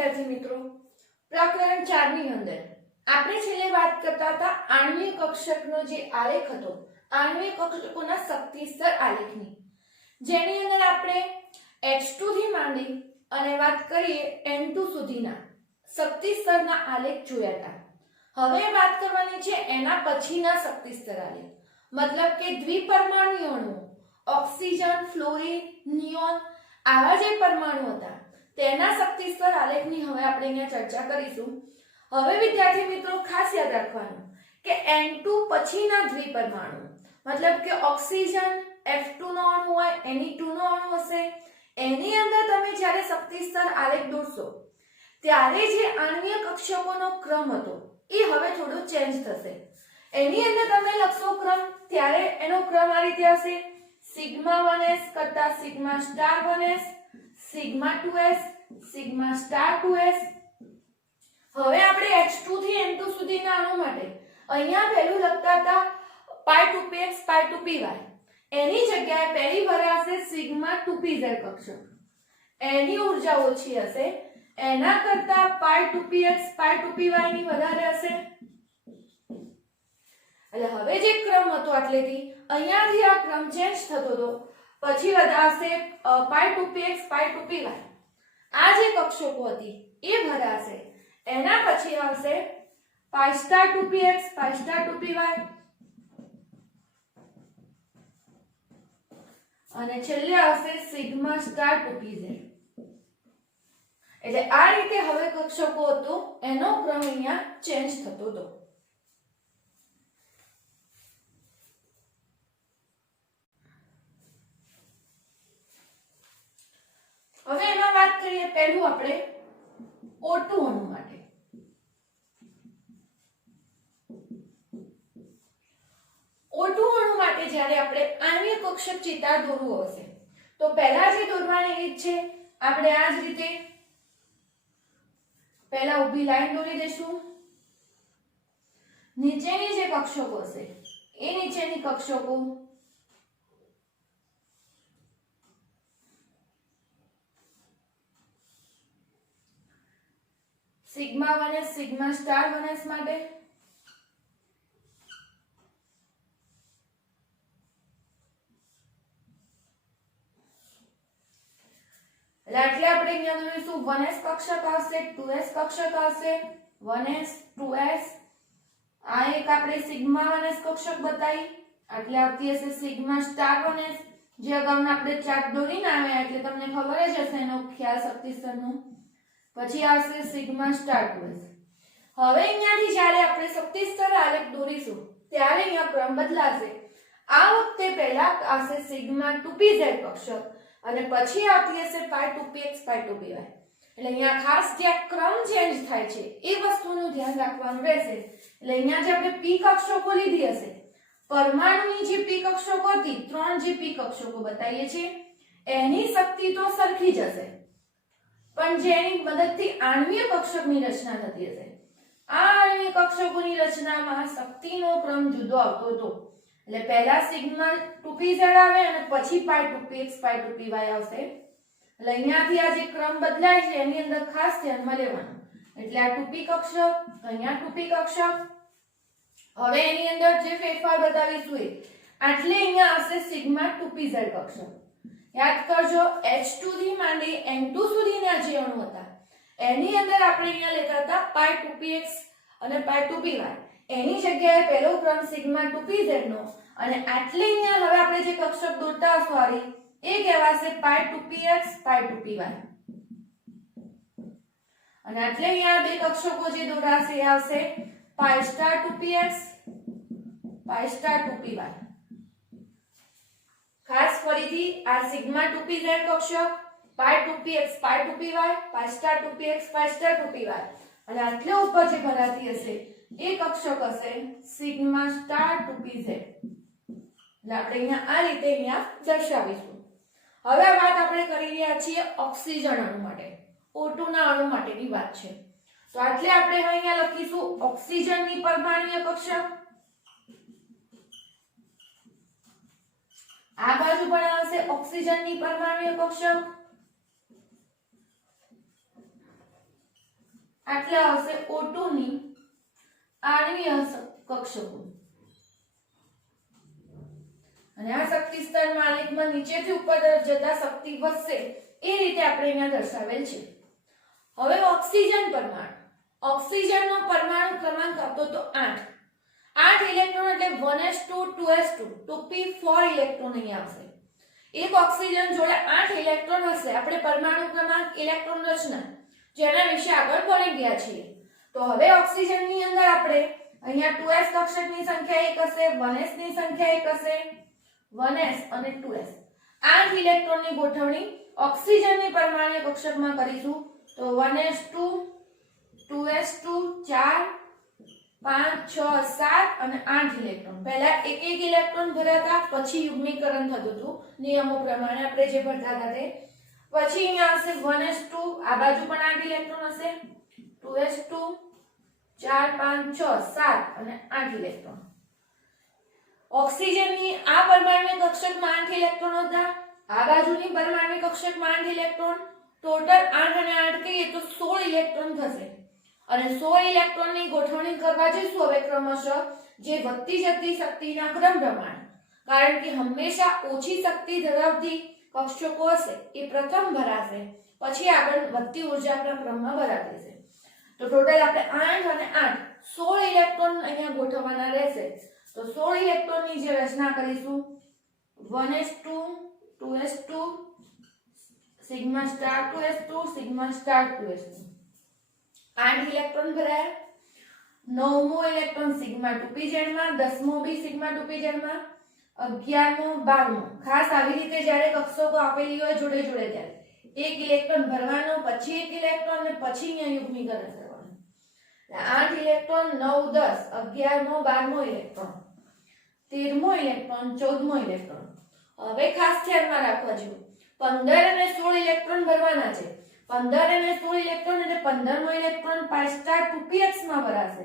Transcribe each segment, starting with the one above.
વિદ્યાર્થી મિત્રો, પ્રકરણ 4 ની અંદર આપણે છેલ્લે વાત કરતા હતા આણ્વિક કક્ષકનો જે આલેખ હતો, આણ્વિક કક્ષકોના શક્તિ સ્તર આલેખની, જેની અંદર આપણે H2 થી માંડી અને વાત કરીએ N2 સુધીના શક્તિ સ્તરના આલેખ જોયા હતા. હવે વાત કરવાની છે એના પછીના શક્તિ સ્તર આલેખ, મતલબ કે દ્વિપરમાણુ અણુઓ, ઓક્સિજન, ફ્લોરિન, નિયોન આવા જે પરમાણુ હતા તેના શક્તિ સ્તર આલેખની હવે આપણે અહીંયા ચર્ચા કરીશું. હવે વિદ્યાર્થી મિત્રો ખાસ યાદ રાખવાનું કે N2 પછીના દ્વિપરમાણુ, મતલબ કે ઓક્સિજન F2 નો અણુ હોય, Ne2 નો અણુ હશે, એની અંદર તમે જ્યારે શક્તિ સ્તર આલેખ દોરશો ત્યારે જે આણ્વીય કક્ષકોનો ક્રમ હતો એ હવે થોડો ચેન્જ થશે. એની અંદર તમે લખશો ક્રમ ત્યારે એનો ક્રમ આ રીતે હશે: સિગ્મા 1s કરતા sigma star 1s, sigma 2s, sigma star 2s. હવે આપણે H2 થી N2 સુધીના અણુ માટે અહીંયા પહેલું લખતા હતા પાઈ 2px પાઈ 2py, એની જગ્યાએ પહેલી ભરાશે સિગ્મા 2pz કક્ષક. એની ઉર્જા ઓછી હશે, એના કરતા પાઈ 2px પાઈ 2py ની વધારે હશે. એટલે હવે જે ક્રમ હતો આટલેથી અહીંયાથી આ ક્રમ ચેન્જ થતો હતો, પછી વધારશે પાઈ 2px પાઈ 2py. આ જે કક્ષકો હતી એ ભરાશે, એના પછી આવશે પાઈ સ્ટાર 2px પાઈ સ્ટાર 2py અને છેલ્લે આવશે સિગ્મા સ્ટાર 2pz. એટલે આ રીતે હવે કક્ષકો હતો એનો ક્રમ અહીંયા ચેન્જ થતો હતો. હવે એમાં વાત કરીએ પહેલું આપણે O2 અણુ માટે. O2 અણુ માટે જ્યારે આપણે આણ્વીય કક્ષક ચિતાર દોરવું હશે તો પહેલા જે દોરવાની રીત છે આપણે આ જ રીતે પહેલા ઊભી લાઈન દોરી દઈશું. નીચેની જે કક્ષકો હશે એ નીચેની કક્ષકો sigma 1s sigma star 1s માટે, એટલે આપણે અહીંયા દોરીશું 1s કક્ષક આવશે, 2s કક્ષક આવશે, 1s 2s. આ એક આપણે સિગ્મા 1s કક્ષક બતાવી, એટલે આવતી હશે સિગ્મા સ્ટાર 1s, જે અગાઉના આપણે ચાર્ટ દોરીને આવ્યા એટલે તમને ખબર જ હશે એનો ખ્યાલ શક્તિ સ્તરનો. પછી આવશે સિગ્મા સ્ટાર 2s. હવે અહીંયાથી જ્યારે આપણે શક્તિ સ્તર આલેખ દોરીશું ત્યારે અહીંયા ક્રમ બદલાશે. આ વખતે પહેલા આવશે સિગ્મા 2pz કક્ષક અને પછી આવતી હશે પાઈ 2px પાઈ 2py. એટલે અહીંયા ખાસ જે ક્રમ ચેન્જ થાય છે એ વસ્તુનું ધ્યાન રાખવાનું રહેશે. એટલે અહીંયા જે આપણે p કક્ષકો લીધી હશે, પરમાણુની જે p કક્ષકો હતી, 3 જે p કક્ષકો બતાવીએ છીએ એની શક્તિ તો સરખી જ હશે, પણ જેની મદદથી આણ્વીય કક્ષકની રચના થતી હશે, આ આણ્વીય કક્ષકોની રચનામાં શક્તિનો ક્રમ જુદો આવતો હતો. એટલે પહેલા સિગ્મા 2pz આવે અને પછી પાઈ 2px પાઈ 2py આવશે. એટલે અહીંયાથી આ જે ક્રમ બદલાય છે એની અંદર ખાસ ધ્યાનમાં લેવાનું. એટલે આ 2p કક્ષક, અહીંયા 2p કક્ષક. હવે એની અંદર જે ફેરફાર બતાવીશું એ આટલે અહીંયા આવશે સિગ્મા 2pz કક્ષક. યાદ કરજો H2 થી માંડી N2 સુધીના જે અણુ હતા એની અંદર આપણે અહીંયા લેતા હતા પાઈ 2px અને પાઈ 2py. એની જગ્યાએ પહેલો ક્રમ સિગ્મા 2pz નો અને આટલે અહીંયા હવે આપણે જે કક્ષક દોરતા હશું આરી એ કહેવાશે પાઈ 2px પાઈ 2py. અને આટલે અહીંયા બે કક્ષકો જે દોરાશે એ આવશે પાઈ સ્ટાર 2px પાઈ સ્ટાર 2py. ખાસ ફરીથી આ સિગ્મા 2pz કક્ષક, પાઈ 2px પાઈ 2py, પાઈ સ્ટાર 2px પાઈ સ્ટાર 2py અને આટલે ઉપર જે ભરાતી હશે એ કક્ષક હશે સિગ્મા સ્ટાર 2pz. એટલે આપણે અહીંયા આ રીતે અહીંયા દર્શાવીશું. હવે વાત આપણે કરી રહ્યા છીએ ઓક્સિજન અણુ માટે, O2 ના અણુ માટેની વાત છે. તો આટલે આપણે અહીંયા લખીશું ઓક્સિજનની પરમાણુય કક્ષક. આ બાજુ પણ આવશે ઓક્સિજનની પરમાણુય કક્ષક આટલા આવશે O2 ની આણ્વીય કક્ષકો અને આ શક્તિ સ્તરમાં આલેખમાં નીચેથી ઉપર તરફ જતા શક્તિ વધશે એ રીતે આપણે અહીંયા દર્શાવેલ છે। હવે ઓક્સિજન પરમાણુ, ઓક્સિજનનો પરમાણુ ક્રમાંક આપો તો 8 ઇલેક્ટ્રોન એટલે 1s2 2s2 2p4 ઇલેક્ટ્રોન અહીંયા આવશે। એક ઓક્સિજન જોડે 8 ઇલેક્ટ્રોન હશે। આપણે પરમાણુ ક્રમાંક, ઇલેક્ટ્રોન રચના જેના વિશે આગળ ભણી ગયા છીએ। તો હવે ઓક્સિજનની અંદર આપણે અહીંયા 2s કક્ષકની સંખ્યા 1 હશે, 1s ની સંખ્યા 1 હશે, 1s અને 2s 8 ઇલેક્ટ્રોનની ગોઠવણી ઓક્સિજનની પરમાણુ કક્ષકમાં કરીશું। તો 1s2 2s2 4 5 6 7 અને 8 ઇલેક્ટ્રોન। પહેલા એક ઇલેક્ટ્રોન ભરાતા, પછી યુગ્મીકરણ થતું હતું નિયમો પ્રમાણે આપણે જે ભરતા હતા તે। પછી અહીંયા આવશે 1s2, આ બાજુ પણ 8 ઇલેક્ટ્રોન હશે, 2s2 4 5 6 7 અને 8 ઇલેક્ટ્રોન। ઓક્સિજનની આ પરમાણુ કક્ષકમાં 8 ઇલેક્ટ્રોન હતા, આ બાજુની પરમાણુ કક્ષકમાં 8 ઇલેક્ટ્રોન, ટોટલ 8 અને 8 કહીએ તો 16 ઇલેક્ટ્રોન થશે। અને 16 ઇલેક્ટ્રોનની ગોઠવણી કરવા જઈશું હવે ક્રમશઃ જે વધતી જતી શક્તિના ક્રમ પ્રમાણે, કારણ કે હંમેશા ઓછી શક્તિ ધરાવતી કક્ષકો હશે એ પ્રથમ ભરાશે, પછી આગળ વધતી ઉર્જાના ક્રમમાં ભરાતી છે। તો ટોટલ આપણે 8 અને 8 16 ઇલેક્ટ્રોન અહીંયા ગોઠવવાના રહેશે। તો 16 ઇલેક્ટ્રોનની જે રચના કરીશું 1s2 2s2 sigma star 2s2 sigma star 2s2 8 electron ભરાયા, 9મો ઇલેક્ટ્રોન સિગ્મા 2pz માં, 10મો બી સિગ્મા 2pz માં, 11મો 12મો। ખાસ આવી રીતે જ્યારે કક્ષકો આપેલી હોય જોડે જોડે ત્યારે એક ઇલેક્ટ્રોન ભરવાનો, પછી એક ઇલેક્ટ્રોન ને પછી અહીંયા યુગ્મીકરણ કરવાનું। 8 ઇલેક્ટ્રોન 9 10 11મો 12મો ઇલેક્ટ્રોન, 13મો ઇલેક્ટ્રોન, 14મો ઇલેક્ટ્રોન। હવે ખાસ ધ્યાનમાં રાખવા જેવું 15 અને 16 ઇલેક્ટ્રોન ભરવાના છે। 15 અને 16 ઇલેક્ટ્રોન એટલે 15મો ઇલેક્ટ્રોન pi સ્ટાર 2px માં ભરાશે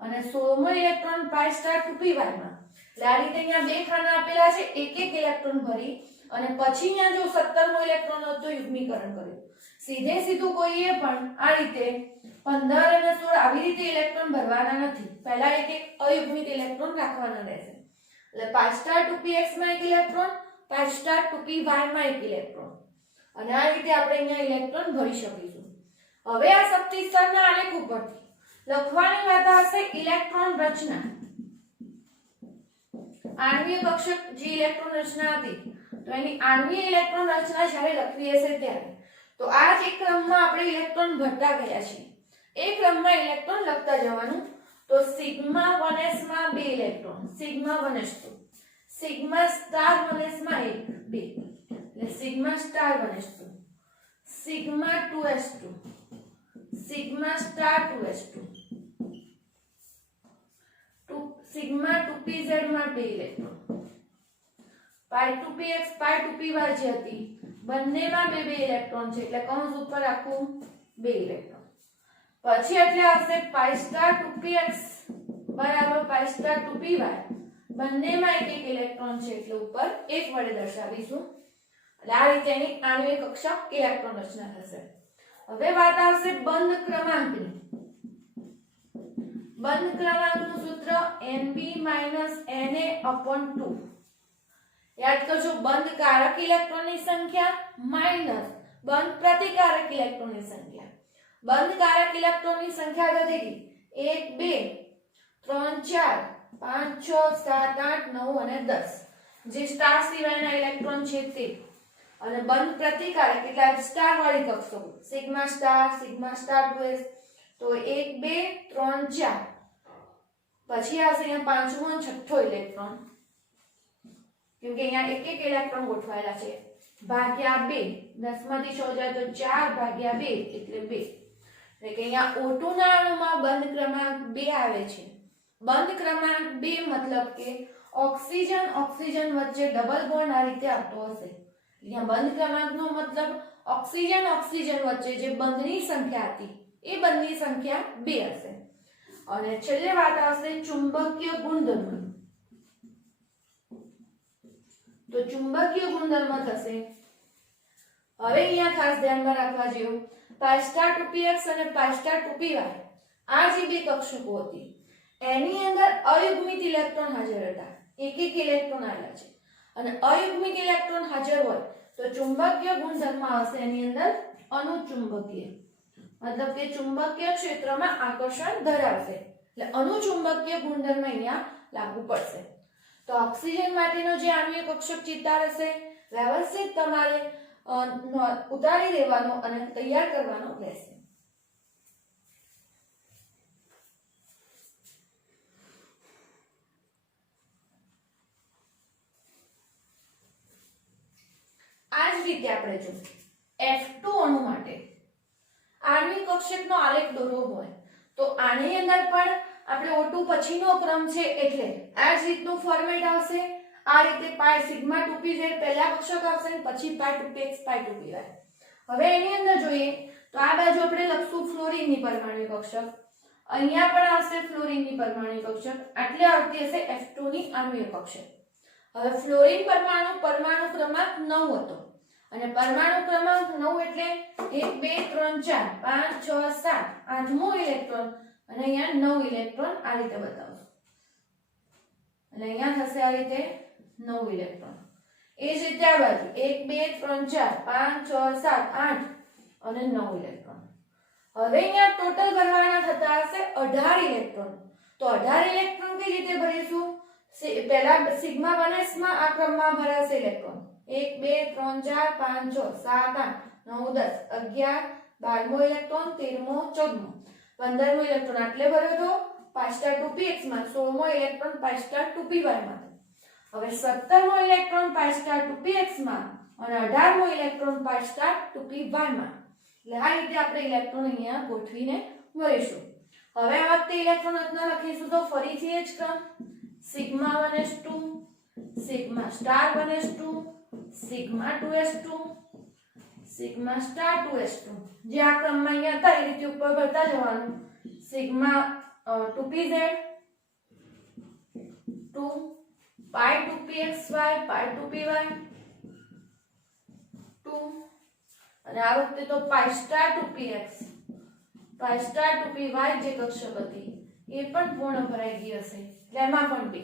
અને 16મો ઇલેક્ટ્રોન pi સ્ટાર 2py માં। એટલે આ રીતે અહીંયા બે ખાના આપેલા છે, એક એક ઇલેક્ટ્રોન ભરી અને પછી અહીંયા જો 17મો ઇલેક્ટ્રોન હતો યુગ્મીકરણ કર્યું। સીધે સીધું કોઈએ પણ આ રીતે 15 અને 16 આવી રીતે ઇલેક્ટ્રોન ભરવાના નથી, પહેલા એક એક અયુગ્મિત ઇલેક્ટ્રોન રાખવાના રહેશે। એટલે pi સ્ટાર 2px માં એક ઇલેક્ટ્રોન, pi સ્ટાર 2py માં એક ઇલેક્ટ્રોન, અને આ રીતે આપણે અહીંયા ઇલેક્ટ્રોન ભરી શકીશું। હવે આ શક્તિ સ્તરના આલેખ ઉપરથી લખવાની વાત હશે ઇલેક્ટ્રોન રચના। આણ્વીય કક્ષક જે ઇલેક્ટ્રોન રચના હતી તો એની આણ્વીય ઇલેક્ટ્રોન રચના જ્યારે લખવી હશે ત્યારે તો આ જ ક્રમમાં આપણે ઇલેક્ટ્રોન ભરતા ગયા છીએ, એ ક્રમમાં ઇલેક્ટ્રોન લખતા જવાનું। તો સિગ્મા 1s માં 2 electron, sigma 1s2, sigma star 1s માં 1 2 એટલે sigma star 1s2, sigma 2s2, sigma star 2s2, sigma 2pz માં 2 electron, pi 2px pi 2py જે હતી બંનેમાં 2 ઇલેક્ટ્રોન છે એટલે કૌંસ ઉપર આખું 2 ઇલેક્ટ્રોન। પછી એટલે આવશે pi સ્ટાર 2px બરાબર pi સ્ટાર 2py, બંનેમાં એક એક ઇલેક્ટ્રોન છે એટલે ઉપર 1 વડે દર્શાવીશું। એટલે આ રીતે એની આણ્વિક કક્ષક ઇલેક્ટ્રોન રચના થશે। હવે વાત આવશે બંધ ક્રમાંકની। બંધ ક્રમાંકનું સૂત્ર Nb - Na/2। યાદ કરજો, બંધ કારક ઇલેક્ટ્રોનની સંખ્યા માઈનસ બંધ પ્રતિકારક ઇલેક્ટ્રોનની સંખ્યા। બંધ કારક ઇલેક્ટ્રોનની સંખ્યા હતી 1 2 3 4 5 6 7 8 9 અને 10 જે સ્ટાર સિવાયના ઇલેક્ટ્રોન છે તે, અને બંધ પ્રતિકારક એટલે સ્ટાર વાળી કક્ષકો સિગ્મા સ્ટાર 2s, તો 1 2 3 4 પછી આવશે અહીંયા પાંચમો અને છઠ્ઠો ઇલેક્ટ્રોન, કેમ કે અહીંયા એક એક ઇલેક્ટ્રોન ગોઠવાયેલા છે, ભાગ્યા 2, 10 માંથી 6 જાય તો 4 ભાગ્યા 2 એટલે 2, એટલે કે અહીંયા O2 ના અણુમાં બંધ ક્રમાંક 2 આવે છે। બંધ ક્રમાંક 2 મતલબ કે ઓક્સિજન વચ્ચે ડબલ બોન્ડ આ રીતે આવતો હશે। અહીંયા બંધ ક્રમાંકનો મતલબ ઓક્સિજન વચ્ચે જે બંધની સંખ્યા હતી એ બંધની સંખ્યા 2 હશે। અને છેલ્લે વાત આવશે ચુંબકીય ગુણધર્મ। તો ચુંબકીય ગુણધર્મ થશે હવે અહીંયા ખાસ ધ્યાનમાં રાખવા જેવું પાઈ સ્ટાર 2px અને પાઈ સ્ટાર 2py આ જે બે કક્ષકો હતી એની અંદર અયુગ્મિત ઇલેક્ટ્રોન હાજર હતા, એક એક ઇલેક્ટ્રોન આવેલા છે અને અયુગ્મિત ઇલેક્ટ્રોન હાજર હોય તો ચુંબકીય ગુણધર્મ આવશે એની અંદર અનુચુંબકીય, મતલબ કે ચુંબકીય ક્ષેત્રમાં આકર્ષણ ધરાવશે એટલે અનુચુંબકીય ગુણધર્મ અહીંયા લાગુ પડશે. તો ઓક્સિજન માટેનો જે આણ્વિક કક્ષક ચિતાર હશે વ્યવસ્થિત તમારે ઉતારી દેવાનો અને તૈયાર કરવાનો રહેશે. આ જ રીતે આપણે જો F2 અણુ માટે આણ્વિક કક્ષકનો આલેખ દોરવો હોય તો આની અંદર પણ આપણે O2 પછીનો ક્રમ છે એટલે આ જ રીતનું ફોર્મેટ આવશે. આ રીતે પાઈ સિગ્મા 2pz પહેલા કક્ષક આવશે અને પછી પાઈ 2px પાઈ 2py. હવે એની અંદર જોઈએ તો આ બાજુ આપણે લખશું ફ્લોરીનની પરમાણુ કક્ષક, અહીંયા પણ આવશે ફ્લોરીનની પરમાણુ કક્ષક, આટલે આવતી હશે F2 ની આણ્વિક કક્ષક. હવે ફ્લોરીન પરમાણુ ક્રમાંક 9 હતો અને પરમાણુ ક્રમાંક 9 એટલે 1 2 3 4 5 6 7 આઠમો ઇલેક્ટ્રોન અને અહીંયા 9 ઇલેક્ટ્રોન આ રીતે બતાવશું અને અહીંયા થશે આ રીતે 9 ઇલેક્ટ્રોન. એ જ રીતે આ બાજુ 1 2 3 4 5 6 7 8 અને 9 ઇલેક્ટ્રોન. હવે અહીંયા ટોટલ ભરવાના થતા હશે 18 ઇલેક્ટ્રોન. તો 18 ઇલેક્ટ્રોન કઈ રીતે ભરીશું? પહેલા સિગ્મા 1s માં આ ક્રમમાં ભરાશે ઇલેક્ટ્રોન 1 2 3 4 5 6 7 8 9 10 11 12મો ઇલેક્ટ્રોન 13મો 14મો 15મો ઇલેક્ટ્રોન આટલે ભર્યો તો પાઈ સ્ટાર 2px માં 16મો ઇલેક્ટ્રોન પાઈ સ્ટાર 2py માં. હવે 17મો ઇલેક્ટ્રોન પાઈ સ્ટાર 2px માં અને 18મો ઇલેક્ટ્રોન પાઈ સ્ટાર 2py માં. એટલે આ રીતે આપણે ઇલેક્ટ્રોન અહીંયા ગોઠવીને ભરીશું. હવે આ વખતે ઇલેક્ટ્રોન રચના લખીશું તો ફરીથી એ જ ક્રમ sigma 1s2 sigma star 1s2 sigma 2s2 sigma star 2s2 જે આ ક્રમમાં અહીંયા હતા એ રીતે ઉપર ભરતા જવાનું. સિગ્મા 2pz 2 પાઈ 2pxy પાઈ 2py 2 અને આ વખતે તો પાઈ સ્ટાર 2px પાઈ સ્ટાર 2py જે કક્ષક હતી એ પણ પૂર્ણ ભરાઈ ગઈ હશે એટલે એમાં પણ બે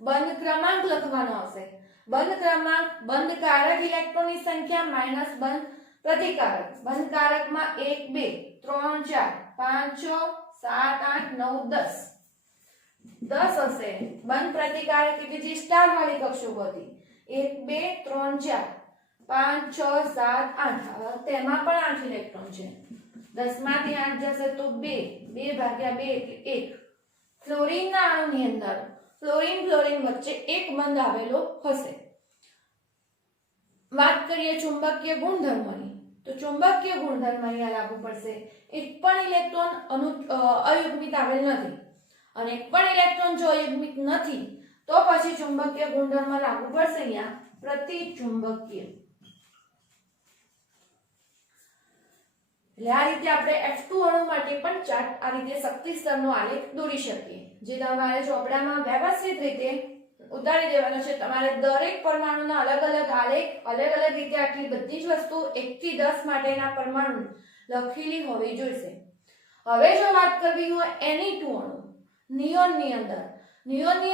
બંધ ક્રમાંક લખવાનો આવશે. બંધ ક્રમાંક બંધ કારક ઇલેક્ટ્રોનની સંખ્યા માઈનસ બંધ પ્રતિકારક. બંધ કારકમાં 1 2 3 4 5 6 7 8 9 10 હશે. બંધ પ્રતિકારક એટલે જે સ્ટાર વાળી કક્ષકો હતી 1 2 3 4 5 6 7 8 તેમાં પણ 8 ઇલેક્ટ્રોન છે. 10 માંથી 8 જશે તો 2 2 ભાગ્યા 2 એટલે 1. ફ્લોરીનના અણુની અંદર ફ્લોરીન વચ્ચે એક બંધ આવેલો હશે. વાત કરીએ ચુંબકીય ગુણધર્મોની તો ચુંબકીય ગુણધર્મ અહીંયા લાગુ પડશે. એક પણ ઇલેક્ટ્રોન અયુગ્મિત આવેલ નથી અને એક પણ ઇલેક્ટ્રોન જો અયુગ્મિત નથી તો પછી ચુંબકીય ગુણધર્મ લાગુ પડશે અહીંયા પ્રતિચુંબકીય. એટલે આ રીતે આપણે F2 અણુ માટે પણ ચાર્ટ આ રીતે શક્તિ સ્તરનો આલેખ દોરી શકીએ જે તમારે ચોપડામાં વ્યવસ્થિત રીતે ઉતારી દેવાનો છે. તમારે દરેક પરમાણુના અલગ અલગ આલેખ અલગ અલગ રીતે આટલી બધી જ વસ્તુ 1 થી 10 માટેના પરમાણુ લખેલી હોવી જોઈએ. હવે જો વાત કરવી હોય Na2 અણુ નિયોનની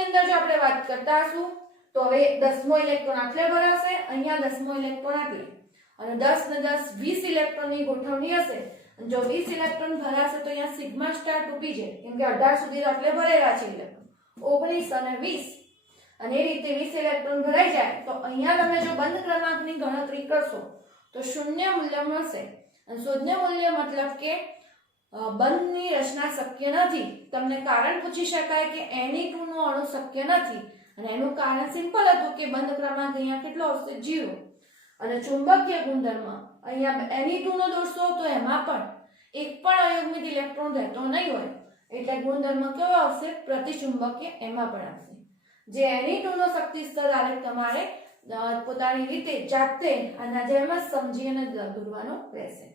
અંદર જો આપણે વાત કરતા હશું તો હવે 10મો ઇલેક્ટ્રોન આટલે ભરાશે, અહીંયા 10મો ઇલેક્ટ્રોન આટલે અને 10 ને 10 20 ઇલેક્ટ્રોનની ગોઠવણી હશે. જો 20 ઇલેક્ટ્રોન ભરાશે તો અહીંયા સિગ્મા સ્ટાર 2pz કેમ કે 18 સુધી આટલે ભરેલા છે ઇલેક્ટ્રોન 19 અને 20 અને એ રીતે 20 ઇલેક્ટ્રોન ભરાઈ જાય તો અહીંયા તમે જો બંધ ક્રમાંકની ગણતરી કરશો તો શૂન્ય મૂલ્ય મળશે. અને શૂન્ય મૂલ્ય મતલબ કે બંધની રચના શક્ય નથી. તમને કારણ પૂછી શકાય કે Na2 નો અણુ શક્ય નથી અને એનું કારણ સિમ્પલ હતું કે બંધ ક્રમાંક અહીંયા કેટલો આવશે 0 અને ચુંબકીય ગુણધર્મ અહીંયા Na2 નો દોરશો તો એમાં પણ એક પણ અયુગ્મિત ઇલેક્ટ્રોન રહેતો નહીં હોય એટલે ગુણધર્મ કેવો આવશે પ્રતિચુંબકીય એમાં પણ આવશે. જે Na2 નો શક્તિ સ્તર આલેખ તમારે પોતાની રીતે જાતે આના જેમ જ સમજી અને દોરવાનો રહેશે.